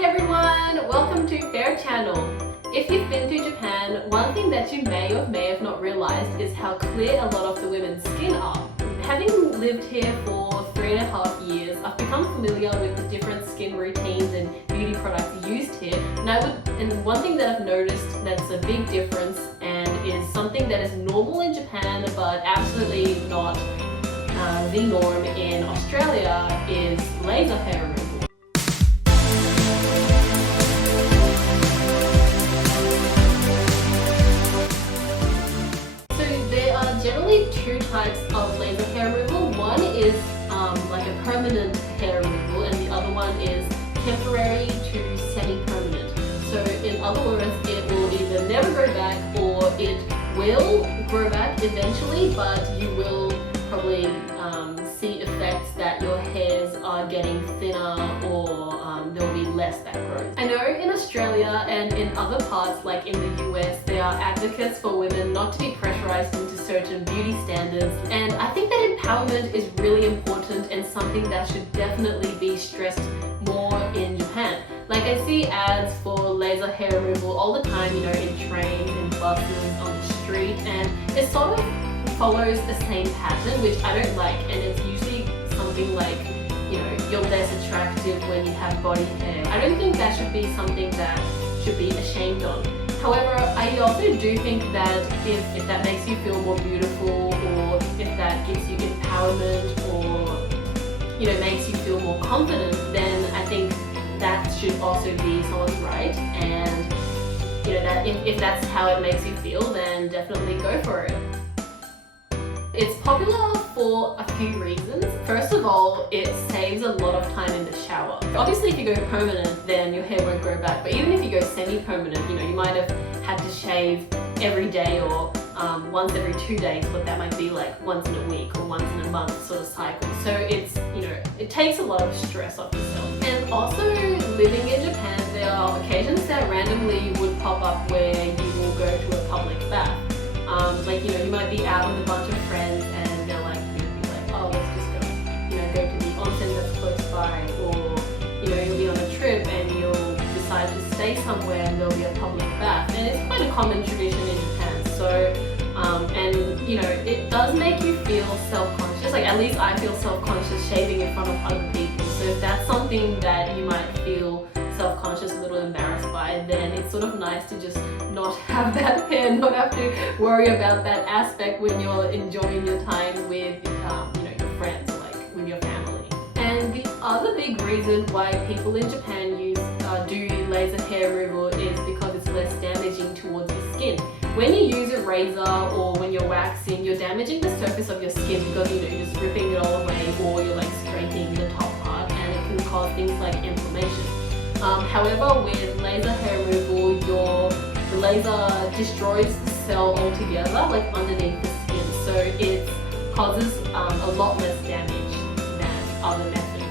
Hi everyone! Welcome to Fair Channel. If you've been to Japan, one thing that you may or may have not realized is how clear a lot of the women's skin are. Having lived here for 3.5 years, I've become familiar with the different skin routines and beauty products used here, and one thing that I've noticed that's a big difference and is something that is normal in Japan but absolutely not the norm in Australia is laser hair removal. Generally two types of laser hair removal. One is like a permanent hair removal and the other one is temporary to semi-permanent. So in other words, it will either never grow back or it will grow back eventually, but you will probably see effects that your hairs are getting thinner or there will be less that grows. I know in Australia and in other parts like in the US, there are advocates for women not to be pressurized into certain beauty standards, and I think that empowerment is really important and something that should definitely be stressed more in Japan. Like I see ads for laser hair removal all the time, you know, in trains, in buses, on the street, and it sort of follows the same pattern, which I don't like, and it's usually something like, you know, you're less attractive when you have body hair. I don't think that should be something that should be ashamed on. However, I also do think that if that makes you feel more beautiful, or if that gives you empowerment, or, you know, makes you feel more confident, then I think that should also be someone's right. And, you know, that if that's how it makes you feel, then definitely go for it. It's popular for a few reasons. First of all, it saves a lot of time in the shower. Obviously, if you go permanent, then your hair won't grow back. But even if you go semi-permanent, you know, you might have had to shave every day or once every 2 days, but that might be like once in a week or once in a month sort of cycle. So it's, you know, it takes a lot of stress off yourself. And also, living in Japan, there are occasions that randomly would pop up where you will go to a public bath. Like, you know, you might be out with a bunch of friends and they're like, you'll be like, oh, let's just go, you know, go to the onsen that's close by, or, you know, you'll be on a trip and you'll decide to stay somewhere and there'll be a public bath. And it's quite a common tradition in Japan. So, and, you know, it does make you feel self-conscious. Like, at least I feel self-conscious shaving in front of other people. So if that's something that you might feel self-conscious, a little embarrassed by, then it's sort of nice to just not have that hair, not have to worry about that aspect when you're enjoying your time with, you know, your friends, or like with your family. And the other big reason why people in Japan do laser hair removal is because it's less damaging towards your skin. When you use a razor or when you're waxing, you're damaging the surface of your skin because, you know, you're just ripping it all away, or you're like scraping the top part, and it can cause things like inflammation. However, with laser hair removal, the laser destroys the cell altogether, like underneath the skin, so it causes a lot less damage than other methods.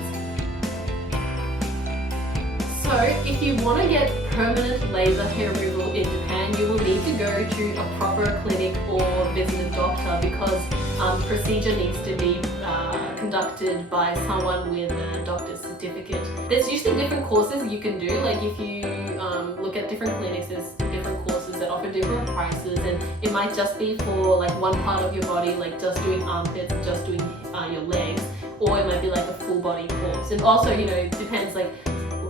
So if you want to get permanent laser hair removal in Japan, you will need to go to a proper clinic or visit a doctor, because procedure needs to be conducted by someone with a doctor's certificate. There's usually different courses you can do. Like if you look at different clinics, there's different courses that offer different prices, and it might just be for like one part of your body, like just doing armpits, just doing your legs, or it might be like a full body course. And also, you know, it depends, like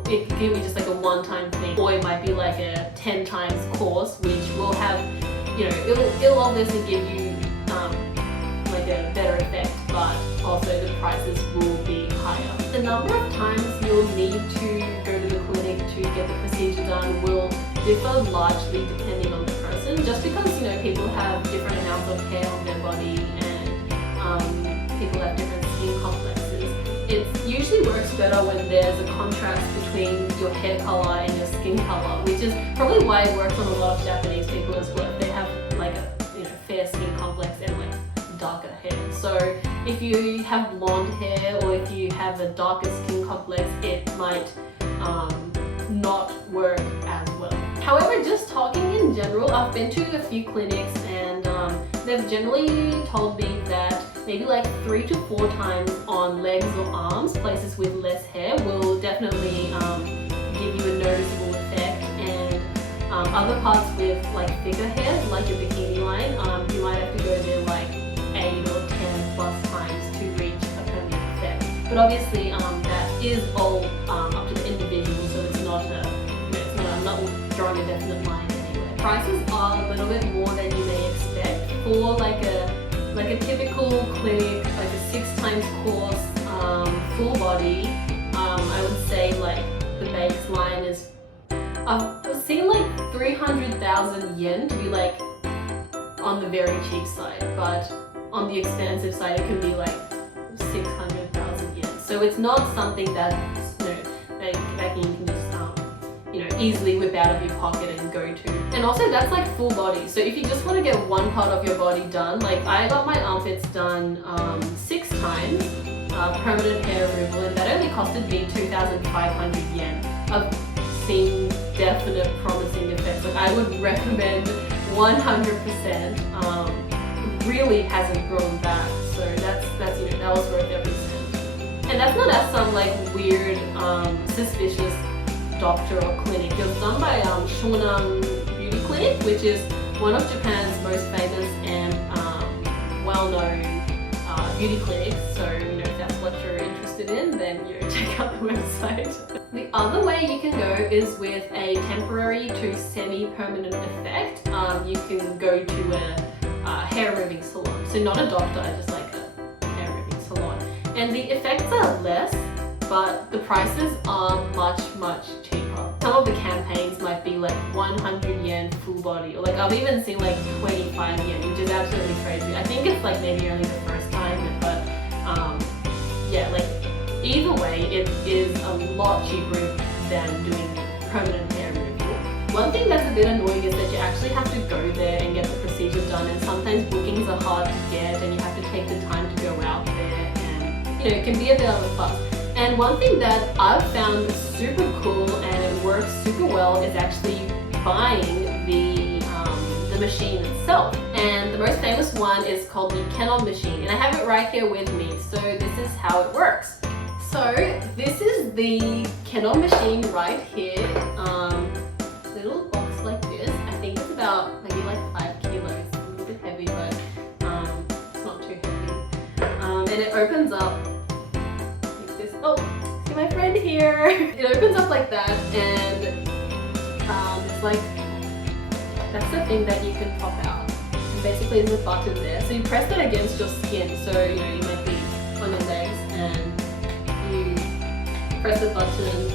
it could be just like a one-time thing, or it might be like a 10 times course, which will have, you know, it'll obviously give you like a better effect, but also the prices will be higher. The number of times you'll need to go to the clinic to get the procedure done will differ largely depending on the person, just because, you know, people have different amounts of hair on their body, and people have different skin complexes. It usually works better when there's a contrast between your hair color and your skin color, which is probably why it works on a lot of Japanese people as well. They have like a, you know, fair skin complex and like darker hair. So if you have blonde hair, or if you have a darker skin complex, it might not work as well. However, just talking in general, I've been to a few clinics and they've generally told me that maybe like 3 to 4 times on legs or arms, places with less hair, will definitely give you a other parts with like thicker hair, like your bikini line, you might have to go there like 8 or 10 plus times to reach a permanent effect. But obviously that is all up to the individual, so it's not a, I'm not drawing a definite line anywhere. Prices are a little bit more than you may expect for like a typical clinic, like a 6 times course, full body. I would say like the baseline is, I've seen like 300,000 yen to be like on the very cheap side, but on the expensive side it can be like 600,000 yen. So it's not something that that you can just easily whip out of your pocket and go to. And also that's like full body. So if you just want to get one part of your body done, like I got my armpits done 6 times, permanent hair removal, and that only costed me 2,500 yen. I've seen definite promising effects. Like I would recommend 100%. Really hasn't grown back. So that's that was worth every cent. And that's not at some like weird, suspicious doctor or clinic. It was done by Kenon Beauty Clinic, which is one of Japan's most famous and well-known beauty clinics. So if that's what you're interested in, then check out the website. The other way you can go is with a temporary to semi-permanent effect. You can go to a hair removing salon. So not a doctor, just like a hair removing salon. And the effects are less, but the prices are much cheaper. Some of the campaigns might be like 100 yen full body, or like I've even seen like 25 yen, which is absolutely crazy. I think it's like maybe only the first time, but yeah, like either way it is a lot cheaper than doing permanent hair removal. One thing that's a bit annoying is that you actually have to go there and get the procedure done, and sometimes bookings are hard to get and you have to take the time to go out there, and it can be a bit of a fuss. And one thing that I've found super cool and it works super well is actually buying the machine itself. And the most famous one is called the Kenon machine, and I have it right here with me. So this is how it works. So this is the Kenon machine right here. Little box like this. I think it's about maybe like 5 kilos. It's a little bit heavy, but it's not too heavy. And it opens up. Oh, see my friend here. It opens up like that, and it's like, that's the thing that you can pop out. And basically there's a button there. So you press that against your skin. So you might be on your legs and you press the button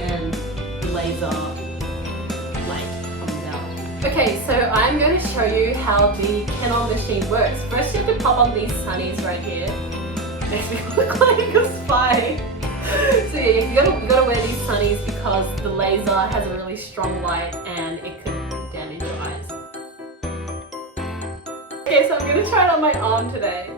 and the laser light comes out. Okay, so I'm going to show you how the Kenon machine works. First you have to pop on these sunnies right here. Makes me look like a spy. So yeah, you gotta wear these sunnies because the laser has a really strong light and it could damage your eyes. Okay, so I'm gonna try it on my arm today.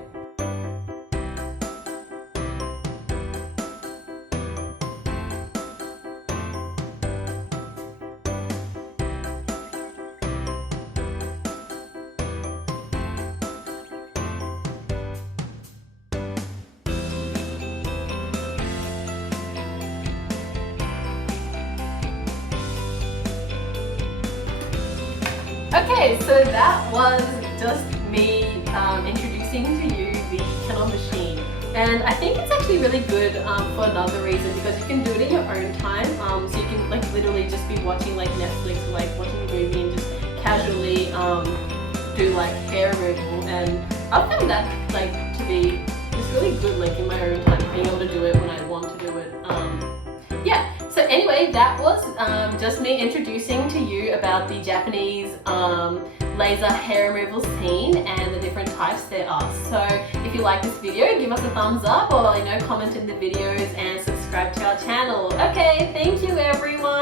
Okay, so that was just me introducing to you the Kenon machine. And I think it's actually really good for another reason, because you can do it in your own time. So you can like literally just be watching like Netflix or like watching a movie and just casually do like hair removal. And I found that like to be just really good, like in my own time, being able to do it when I want to do it. Yeah. So anyway, that was just me introducing to you about the Japanese laser hair removal scene and the different types there are. So if you like this video, give us a thumbs up, or comment in the videos and subscribe to our channel. Okay, thank you everyone.